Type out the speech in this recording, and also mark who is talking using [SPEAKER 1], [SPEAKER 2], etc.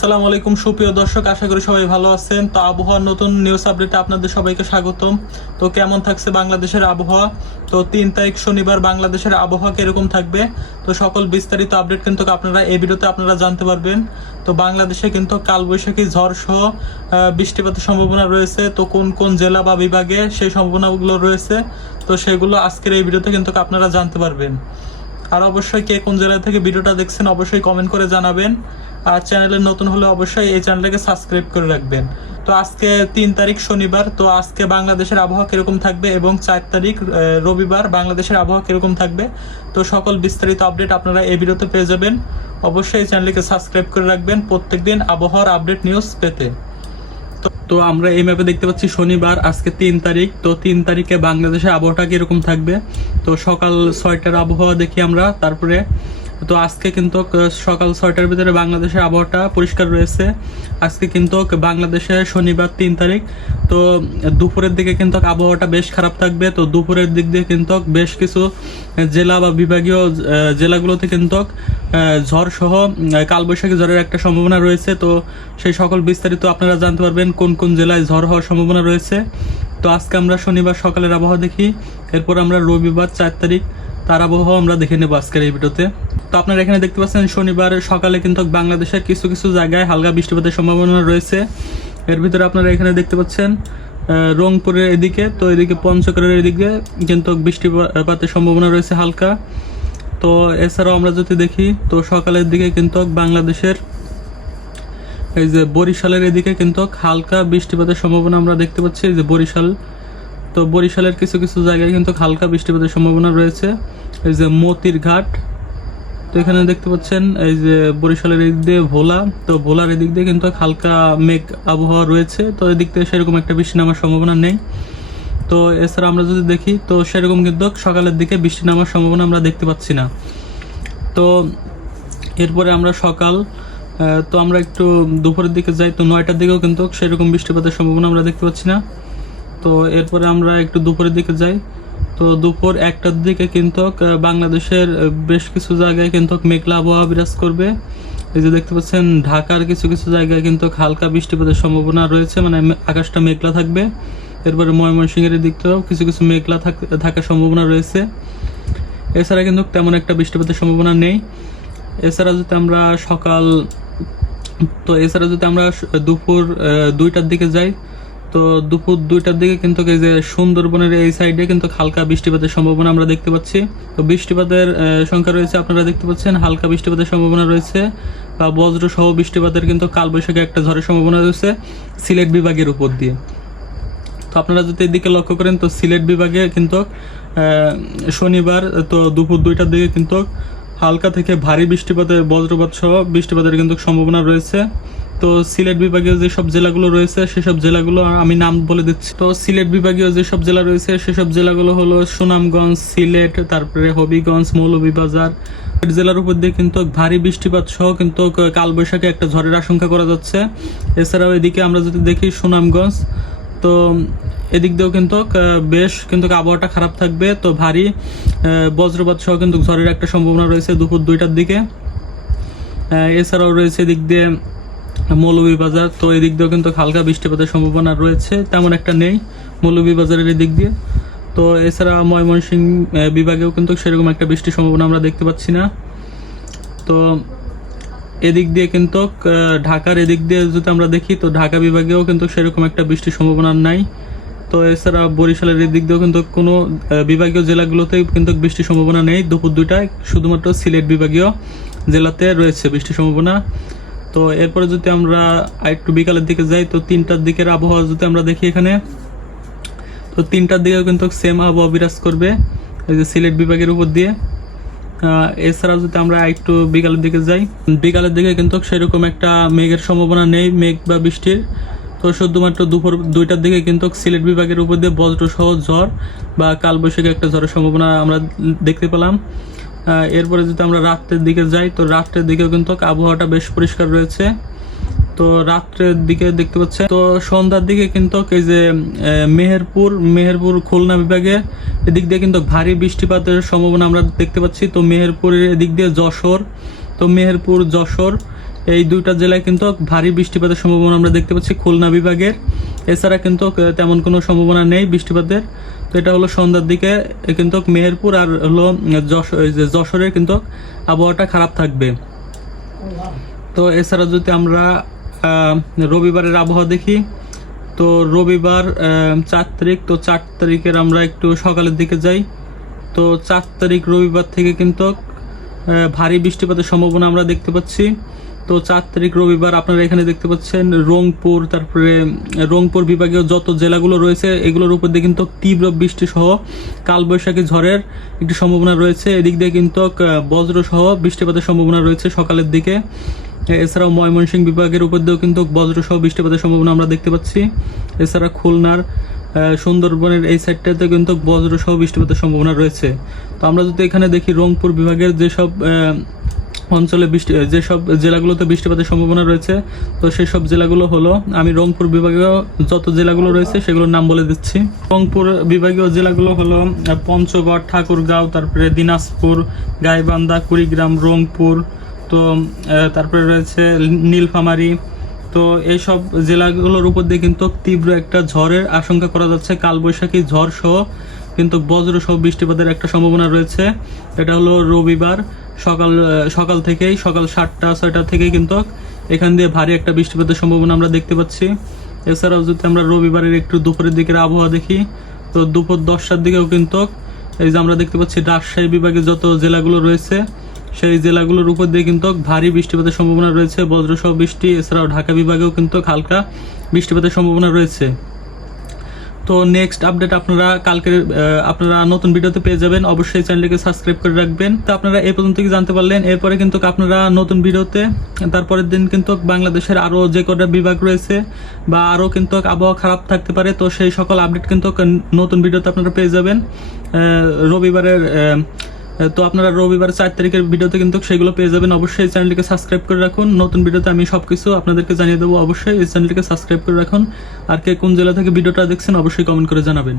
[SPEAKER 1] আসসালামু আলাইকুম, সুপ্রিয় দর্শক, আশা করি সবাই ভালো আছেন। তো আবহাওয়ার নতুন নিউজ আপডেটে আপনাদের সবাইকে স্বাগতম। তো কেমন থাকছে বাংলাদেশের আবহাওয়া? তো তিন তারিখ শনিবার বাংলাদেশের আবহাওয়া কীরকম থাকবে? তো সকল বিস্তারিত আপডেট কিন্তু আপনারা এই ভিডিওতে আপনারা জানতে পারবেন। তো বাংলাদেশে কিন্তু কালবৈশাখী ঝড় সহ বৃষ্টিপাতের সম্ভাবনা রয়েছে। তো কোন কোন জেলা বা বিভাগে সেই সম্ভাবনাগুলো রয়েছে? তো সেগুলো আজকের এই ভিডিওতে কিন্তু আপনারা জানতে পারবেন। আর অবশ্যই কে কোন জেলা থেকে ভিডিওটা দেখছেন অবশ্যই কমেন্ট করে জানাবেন। আর চ্যানেলে নতুন হলে অবশ্যই এই চ্যানেলটাকে সাবস্ক্রাইব করে রাখবেন। তো আজকে তিন তারিখ শনিবার, তো আজকে বাংলাদেশের আবহাওয়া কীরকম থাকবে এবং চার তারিখ রবিবার বাংলাদেশের আবহাওয়া কীরকম থাকবে? তো সকল বিস্তারিত আপডেট আপনারা এই ভিডিওতে পেয়ে যাবেন। অবশ্যই এই চ্যানেলকে সাবস্ক্রাইব করে রাখবেন প্রত্যেকদিন আবহাওয়ার আপডেট নিউজ পেতে। তো- তো আমরা এই ম্যাপে দেখতে পাচ্ছি শনিবার, আজকে তিন তারিখ। তো তিন তারিখে বাংলাদেশের আবহাওয়াটা কীরকম থাকবে? তো সকাল ছয়টার আবহাওয়া দেখি আমরা, তারপরে তো আজকে কিন্তু সকাল ছয়টার ভিতরে বাংলাদেশের আবহাওয়াটা পরিষ্কার রয়েছে। আজকে কিন্তু বাংলাদেশে শনিবার তিন তারিখ, তো দুপুরের দিকে কিন্তু আবহাওয়াটা বেশ খারাপ থাকবে। তো দুপুরের দিক দিয়ে কিন্তু বেশ কিছু জেলা বা বিভাগীয় জেলাগুলোতে কিন্তু ঝড় সহ কালবৈশাখী ঝড়ের একটা সম্ভাবনা রয়েছে। তো সেই সকল বিস্তারিত আপনারা জানতে পারবেন কোন কোন জেলায় ঝড় হওয়ার সম্ভাবনা রয়েছে। তো আজকে আমরা শনিবার সকালের আবহাওয়া দেখি, এরপর আমরা রবিবার চার তারিখ, তার আবহাওয়া আমরা দেখে নেব আজকের এই ভিডিওতে। তো আপনারা এখানে দেখতে পাচ্ছেন শনিবার সকালে কিন্তু বাংলাদেশের কিছু কিছু জায়গায় হালকা বৃষ্টিপাতের সম্ভাবনা রয়েছে। এর ভিতরে আপনারা এখানে দেখতে পাচ্ছেন রংপুরের এদিকে, তো এদিকে পঞ্চগড়ের এদিকে কিন্তু বৃষ্টিপাতের সম্ভাবনা রয়েছে হালকা। তো এছাড়াও আমরা যদি দেখি, তো সকালের দিকে কিন্তু বাংলাদেশের, এই যে বরিশালের এদিকে কিন্তু হালকা বৃষ্টিপাতের সম্ভাবনা আমরা দেখতে পাচ্ছি, এই যে বরিশাল। তো বরিশালের কিছু কিছু জায়গায় কিন্তু হালকা বৃষ্টিপাতের সম্ভাবনা রয়েছে। এই যে মতির ঘাট তো এখানে দেখতে পাচ্ছেন, এই যে বরিশালের এদিক দিয়ে ভোলা, তো ভোলার এদিক দিয়ে কিন্তু হালকা মেঘ আবহাওয়া রয়েছে, তো এদিক থেকে সেরকম একটা বৃষ্টি নামার সম্ভাবনা নেই। তো এছাড়া আমরা যদি দেখি, তো সেরকম কিন্তু সকালের দিকে বৃষ্টি নামার সম্ভাবনা আমরা দেখতে পাচ্ছি না। তো এরপরে আমরা সকাল তো আমরা একটু দুপুরের দিকে যাই, তো নয়টার দিকেও কিন্তু সেরকম বৃষ্টিপাতের সম্ভাবনা আমরা দেখতে পাচ্ছি না। তো এরপরে আমরা একটু দুপুরের দিকে যাই তো দুপুর একটার দিকে কিন্তু বাংলাদেশের বেশ কিছু জায়গায় কিন্তু মেঘলা আবহাওয়া বিরাজ করবে। এই যে দেখতে পাচ্ছেন, ঢাকার কিছু কিছু জায়গায় কিন্তু হালকা বৃষ্টিপাতের সম্ভাবনা রয়েছে মানে আকাশটা মেঘলা থাকবে। এরপরে ময়মনসিংহের দিক থেকেও কিছু কিছু মেঘলা থাক- থাকার সম্ভাবনা রয়েছে। এছাড়া কিন্তু তেমন একটা বৃষ্টিপাতের সম্ভাবনা নেই। এছাড়া যদি আমরা সকাল তো এছাড়া যদি আমরা দুপুর দুইটার দিকে যাই তো দুপুর দুইটার দিকে কিন্তু এই যে সুন্দরবনের এই সাইডে কিন্তু হালকা বৃষ্টিপাতের সম্ভাবনা আমরা দেখতে পাচ্ছি। তো বৃষ্টিপাতের সংখ্যা রয়েছে, আপনারা দেখতে পাচ্ছেন, হালকা বৃষ্টিপাতের সম্ভাবনা রয়েছে বা বজ্র সহ বৃষ্টিপাতের কিন্তু কালবৈশাখী একটা ঝড়ের সম্ভাবনা রয়েছে সিলেট বিভাগের উপর দিয়ে। তো আপনারা যদি এদিকে লক্ষ্য করেন, তো সিলেট বিভাগে কিন্তু শনিবার, তো দুপুর দুইটার দিকে কিন্তু হালকা থেকে ভারী বৃষ্টিপাতের বজ্রপাত সহ বৃষ্টিপাতের কিন্তু সম্ভাবনা রয়েছে। তো সিলেট বিভাগীয় যেসব জেলাগুলো রয়েছে, সেসব জেলাগুলো আমি নাম বলে দিচ্ছি। তো সিলেট বিভাগীয় যেসব জেলা রয়েছে, সেসব জেলাগুলো হলো সুনামগঞ্জ, সিলেট, তারপরে হবিগঞ্জ, মৌলভীবাজার। জেলার উপর দিয়ে কিন্তু ভারী বৃষ্টিপাত সহ কিন্তু কালবৈশাখী একটা ঝড়ের আশঙ্কা করা যাচ্ছে। এছাড়াও এদিকে আমরা যদি দেখি সুনামগঞ্জ, তো এদিক দিয়েও কিন্তু বেশ কিন্তু আবহাওয়াটা খারাপ থাকবে, তো ভারী বজ্রপাত সহ কিন্তু ঝড়ের একটা সম্ভাবনা রয়েছে দুপুর দুইটার দিকে। এছাড়াও রয়েছে এদিক দিয়ে মৌলভীবাজার তো এদিক দিয়েও কিন্তু হালকা বৃষ্টিপাতের সম্ভাবনা রয়েছে তেমন একটা নেই মৌলভী মৌলভীবাজারের এদিক দিয়ে। তো এছাড়া ময়মনসিংহ আহ, বিভাগেও কিন্তু সেরকম একটা বৃষ্টির সম্ভাবনা আমরা দেখতে পাচ্ছি না। তো এদিক দিয়ে কিন্তু ঢাকার এদিক দিয়ে যদি আমরা দেখি তো ঢাকা বিভাগেও কিন্তু সেরকম একটা বৃষ্টির সম্ভাবনা নাই। তো এছাড়া বরিশালের এদিক দিয়েও কিন্তু কোনো বিভাগীয় জেলাগুলোতে কিন্তু বৃষ্টির সম্ভাবনা নেই। দুপুর দুইটায় শুধুমাত্র সিলেট বিভাগীয় জেলাতে রয়েছে বৃষ্টির সম্ভাবনা। তো এরপরে যদি আমরা আরেকটু বিকালের দিকে যাই তো তিনটার দিকের আবহাওয়া যদি আমরা দেখি এখানে তো তিনটার দিকেও কিন্তু সেম আবহাওয়া বিরাজ করবে এই যে সিলেট বিভাগের উপর দিয়ে। আহ, এছাড়া যদি আমরা একটু বিকালের দিকে যাই বিকালের দিকে কিন্তু সেরকম একটা মেঘের সম্ভাবনা নেই মেঘ বা বৃষ্টির। তো শুধুমাত্র দুপুর দুইটার দিকে কিন্তু সিলেট বিভাগের উপর দিয়ে বজ্রসহ ঝড় বা কালবৈশাখী একটা ঝড়ের সম্ভাবনা আমরা দেখতে পেলাম। এরপরে যদি আমরা রাত্রের দিকে যাই, তো রাত্রের দিকেও কিন্তু আবহাওয়াটা বেশ পরিষ্কার রয়েছে। তো রাত্রের দিকে দেখতে পাচ্ছেন, তো সন্ধ্যার দিকে কিন্তু এই যে মেহেরপুর মেহেরপুর খুলনা বিভাগে এদিক দিয়ে কিন্তু ভারী বৃষ্টিপাতের সম্ভাবনা আমরা দেখতে পাচ্ছি। তো মেহেরপুরের এদিক দিয়ে যশোর, তো মেহেরপুর, যশোর, এই দুইটা জেলায় কিন্তু ভারী বৃষ্টিপাতের সম্ভাবনা আমরা দেখতে পাচ্ছি খুলনা বিভাগের। এছাড়া কিন্তু তেমন কোনো সম্ভাবনা নেই বৃষ্টিপাতের। তো এটা হলো সন্ধ্যার দিকে কিন্তু মেহেরপুর আর হলো যশোরের কিন্তু আবহাওয়াটা খারাপ থাকবে। তো এছাড়া যদি আমরা রবিবারের আবহাওয়া দেখি, তো রবিবার চার তারিখ, তো চার তারিখের আমরা একটু সকালের দিকে যাই। তো চার তারিখ রবিবার থেকে কিন্তু ভারী বৃষ্টিপাতের সম্ভাবনা আমরা দেখতে পাচ্ছি। তো চার তারিখ রবিবার আপনারা এখানে দেখতে পাচ্ছেন রংপুর, তারপরে রংপুর বিভাগীয় যত জেলাগুলো রয়েছে, এগুলোর উপর দিয়ে কিন্তু তীব্র বৃষ্টি সহ কালবৈশাখী ঝড়ের একটি সম্ভাবনা রয়েছে। এদিক দিয়ে কিন্তু বজ্র সহ বৃষ্টিপাতের সম্ভাবনা রয়েছে সকালের দিকে। এছাড়াও ময়মনসিংহ বিভাগের উপর দিয়েও কিন্তু বজ্র সহ বৃষ্টিপাতের সম্ভাবনা আমরা দেখতে পাচ্ছি। এছাড়া খুলনার সুন্দরবনের এই সাইডটাতে কিন্তু বজ্র সহ বৃষ্টিপাতের সম্ভাবনা রয়েছে। তো আমরা যদি এখানে দেখি রংপুর বিভাগের যেসব অঞ্চলে বৃষ্টি যেসব জেলাগুলোতে বৃষ্টিপাতের সম্ভাবনা রয়েছে, তো সেই সব জেলাগুলো হলো, আমি রংপুর বিভাগীয় যত জেলাগুলো রয়েছে সেগুলোর নাম বলে দিচ্ছি। রংপুর বিভাগীয় জেলাগুলো হলো পঞ্চগড়, ঠাকুরগাঁও, তারপরে দিনাজপুর, গাইবান্ধা, কুড়িগ্রাম, রংপুর, তো তারপরে রয়েছে নীলফামারী। তো এইসব জেলাগুলোর উপর দিয়ে কিন্তু তীব্র একটা ঝড়ের আশঙ্কা করা যাচ্ছে। কালবৈশাখী ঝড় সহ কিন্তু বজ্র সহ বৃষ্টিপাতের একটা সম্ভাবনা রয়েছে। এটা হলো রবিবার সকাল সকাল থেকেই, সকাল সাতটা, ছয়টা থেকে কিন্তু এখান দিয়ে ভারী একটা বৃষ্টিপাতের সম্ভাবনা আমরা দেখতে পাচ্ছি। এছাড়াও যদি আমরা রবিবারের একটু দুপুরের দিকের আবহাওয়া দেখি, তো দুপুর দশটার দিকেও কিন্তু এই যে আমরা দেখতে পাচ্ছি রাজশাহী বিভাগে যত জেলাগুলো রয়েছে, সেই জেলাগুলোর উপর দিয়ে কিন্তু ভারী বৃষ্টিপাতের সম্ভাবনা রয়েছে বজ্রসহ বৃষ্টি, এছাড়াও ঢাকা বিভাগেও কিন্তু হালকা বৃষ্টিপাতের সম্ভাবনা রয়েছে। তো নেক্সট আপডেট আপনারা কালকের আপনারা নতুন ভিডিওতে পেয়ে যাবেন। অবশ্যই চ্যানেলটিকে সাবস্ক্রাইব করে রাখবেন। তো আপনারা এই পর্যন্ত কি জানতে পারলেন, এরপরে কিন্তু আপনারা নতুন ভিডিওতে, তারপরের দিন কিন্তু বাংলাদেশের আরও যে কটা বিভাগ রয়েছে বা আরও কিন্তু আবহাওয়া খারাপ থাকতে পারে, তো সেই সকল আপডেট কিন্তু নতুন ভিডিওতে আপনারা পেয়ে যাবেন। রবিবারের তো আপনারা রবিবার চার তারিখের ভিডিওতে কিন্তু সেগুলো পেয়ে যাবেন। অবশ্যই চ্যানেলটিকে সাবস্ক্রাইব করে রাখুন। নতুন ভিডিওতে আমি সবকিছু আপনাদেরকে জানিয়ে দেবো। অবশ্যই এই চ্যানেলটিকে সাবস্ক্রাইব করে রাখুন। আর কে কোন জেলা থেকে ভিডিওটা দেখছেন, অবশ্যই কমেন্ট করে জানাবেন।